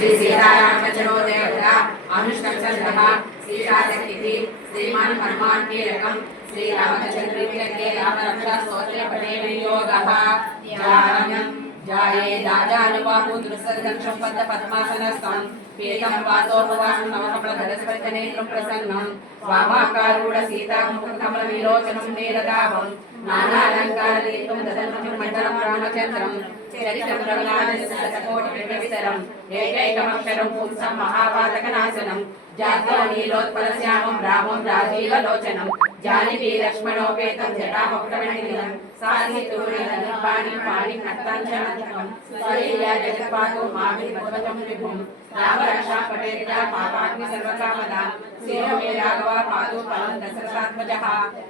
श्री सीतारामचंद्रोदय अनुष्टचंद्रः श्रीशाशक्ति श्रीमान हनुमान्कीलकं श्री रामचंद्र के रामरक्षा स्तोत्र पठे वियोगः जाये दाजानुबाहु दृश्यदक्षं पद पद्मासनस्थं पीतं वासोपवासं नवकमलधरस्पर्शनेत्रं प्रसन्नं वामाकारूढ सीतामुखकमलविलोचनं नीरदाभं नानालङ्कारदीप्तं ददनं मण्डलं रामचन्द्रं चरितं रघुनाथकोटिविस्तरं एकैकमक्षरं पुंसं महापातकनाशनं जातो नीलोत्पलश्यामं रामं राजीवलोचनं जानकी लक्ष्मणोपेतं जटामकुटमणिनिलं साधितूर्णपाणि पाणि नक्ताञ्चनं स्वलीला जगत्पातो माभिर्भवतं विभुं रामरक्षा पटेरिता पापाग्नि सर्वकामदा शिरो मे राघवा पादो पवनं दशरथात्मजः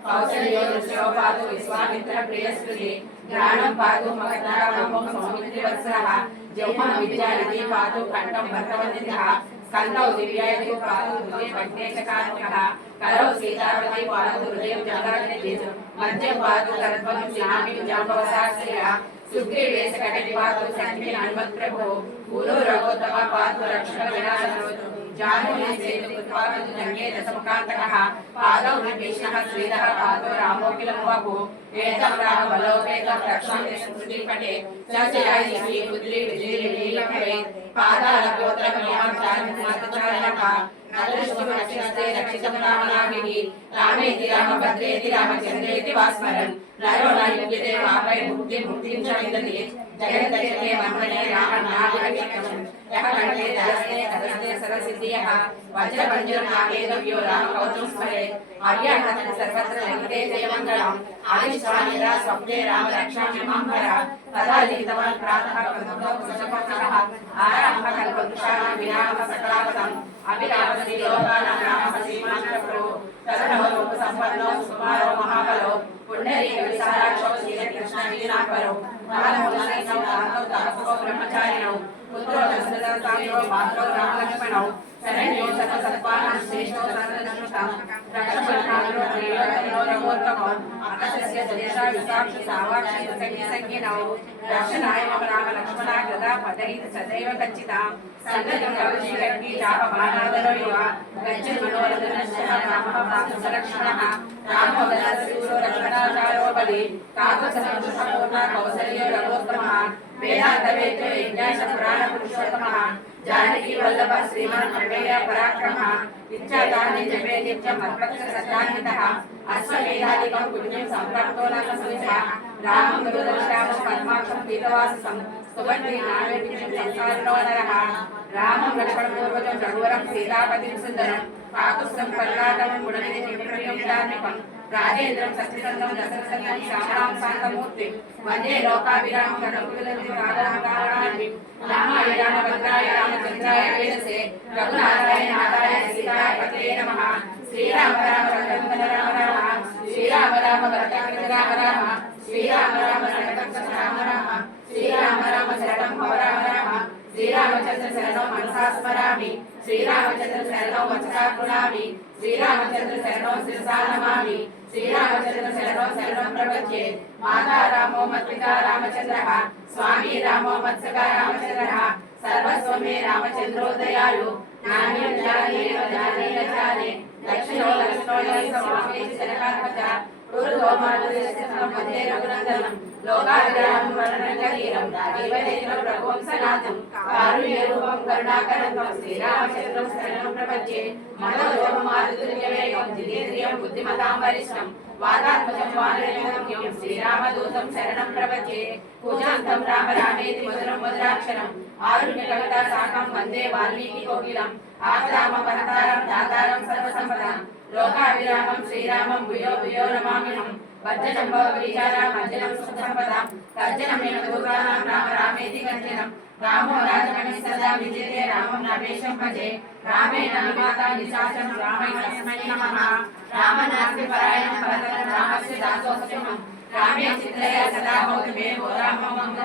कौसल्यो दृश्यो पादो विश्वामित्र प्रियस्पृति ज्ञानं पादो मगधारामं सौमित्रिवत्सरः जौहं विद्यानिधि पादो कण्ठं भद्रवन्दितः स्कन्दौ दिव्यायुधो पादो हृदये पद्मेशकात्मकः करौ सीतापति पादो हृदयं जगादिनिधि मध्यं पादो करध्वं स्नामि जाम्बवसाश्रयः सुग्रीवेशकटि पादो सन्निधि हनुमत्प्रभो गुरु रघोत्तम पादो रक्षक विनाशनो जानुने सेतुपादो जङ्गे दशमुखान्तकः पादौ विभीषणः श्रीधरः पादो रामोऽखिलं वपु एतं रामबलोपेतं रक्षामि संस्कृतिपटे चर्चयामि श्रीपुत्री विजयलीलभवे पादालगोत्रकमयं चारिमातचारणः नलश्रीमक्षस्ते रक्षितं रामनाभिः रामेति रामभद्रेति रामचन्द्रेति वा स्मरन् नरो न युज्यते वापै मुक्तिं च विन्दति जगद्दयते वन्दने रामनामकं यः कण्ठे धरस्ते धरस्ते सरसिद्धियः वज्रपञ्जरनागेदव्यो रामकवचं स्मरेत् आर्याहतं सर्वत्र लङ्घिते जयमङ्गलम् आदिष्टानिरा स्वप्ने रामरक्षामि मां हर तदा लिखितवान् प्रातः प्रथमो कुशलपत्रः आरम्भः कल्पवृक्षाणां विरामः सकलावतम् अभिरामस्य लोकानां रामः श्रीमान् तदनो रूपसम्पन्नो सुकुमारो महाबलो पुण्डरीकविशालाक्षो श्रीकृष्णलीलापरो कालमूलनैकौ कान्तौ तापसो ब्रह्मचारिणौ पुत्रो दशरथसामिरो मात्रो रामलक्ष्मणौ शरण्यो सर्वसत्त्वानां श्रेष्ठो सर्वधनुषः रक्षपरिणामो प्रियोतमो रघोत्तमो अकस्य सदेशा विशाक्ष सावाक्षि संज्ञिनौ रक्षणाय मम राम लक्ष्मणा गदा पतैः सदैव गच्छिता सन्नतं कवची खड्गी चापमानादरो युव गच्छन् मनोरथनश्चः रामः पार्थसलक्ष्मणः रामो दशरथसूरो लक्ष्मणाचारो बलि काकुत्स्थपूर्णा कौसल्यो रघोत्तमः वेदान्तवेद्यो यज्ञाशपुराणपुरुषोत्तमः जानकी वल्लभ श्रीमान् प्रमेय पराक्रमः इच्छादाने जपे नित्यम् अर्पक्षसत्यान्वितः अश्वमेधादिकं पुण्यं सम्प्राप्तो न संशयः रामं गुरुदर्शनं पद्माक्षं पीतवाससं सुबन्धि नामेभिः संसारिणो नरः रामं लक्ष्मणपूर्वजं रघुवरं सीतापतिं सुन्दरं काकुत्स्थं पल्लाटं गुणनिधिं धार्मिकं राजेन्द्रं सत्यसन्धं दशरथं श्यामलां शान्तमूर्तिं वन्दे लोकाभिरामं रघुकुलतिलकाराणां रामाय रामभद्राय रामचन्द्राय वेदसे रघुनाथाय नाथाय सीताय पतये नमः श्रीराम राम रघुनन्दन राम राम श्रीराम राम भरतकृत राम राम श्रीराम राम शरणं राम राम श्रीराम राम शरणं भव राम राम श्रीरामचन्द्र शरणं मनसा स्मरामि श्रीरामचन्द्र शरणं वचसा कृणामि श्रीरामचन्द्र शरणं शिरसा नमामि श्रीरामचन्द्र शरणं प्रपद्ये माता रामो मत्पिता रामचन्द्रः स्वामी रामो मत्सखा रामचन्द्रः सर्वस्व मे रामचन्द्रो दयालु ज्ञानेन ज्ञानेन जाने लक्ष्मणो स्वामी जनकात्मजा गुरुतो मातुर्यस्य मध्ये रघुनन्दनं लोकाभिरामं वर्णनगरीरं राजीवनेत्रं रघुं सनातं कारुण्यरूपं करुणाकरं श्रीरामचन्द्रं शरणं प्रपद्ये मनोजवं मारुतुल्यवेगं जितेन्द्रियं बुद्धिमतां वरिष्ठं वादात्मजं वानरयोग्यं श्रीरामदूतं शरणं प्रपद्ये पूजान्तं राम रामेति मधुरं मधुराक्षरम् आरुण्यकविता साकं वन्दे वाल्मीकिकोकिलम् आपदामपहतारं दातारं सर्वसम्पदां लोकाभिरामं श्रीरामं भूयो भूयो नमाम्यहम् वज्रजं भवविचारामञ्जनं सुखसम्पदां तर्जनमेन दूतानां राम रामेति गञ्जनं रामो राजमणिः सदा विजयते रामं रमेशं भजे रामेण निवाता निशाचं रामै तस्मै नमः रामनास्ति परायणं भरतं रामस्य दासोऽस्म्यहं रामे चित्रया सदा भवतु मे भो रामो मम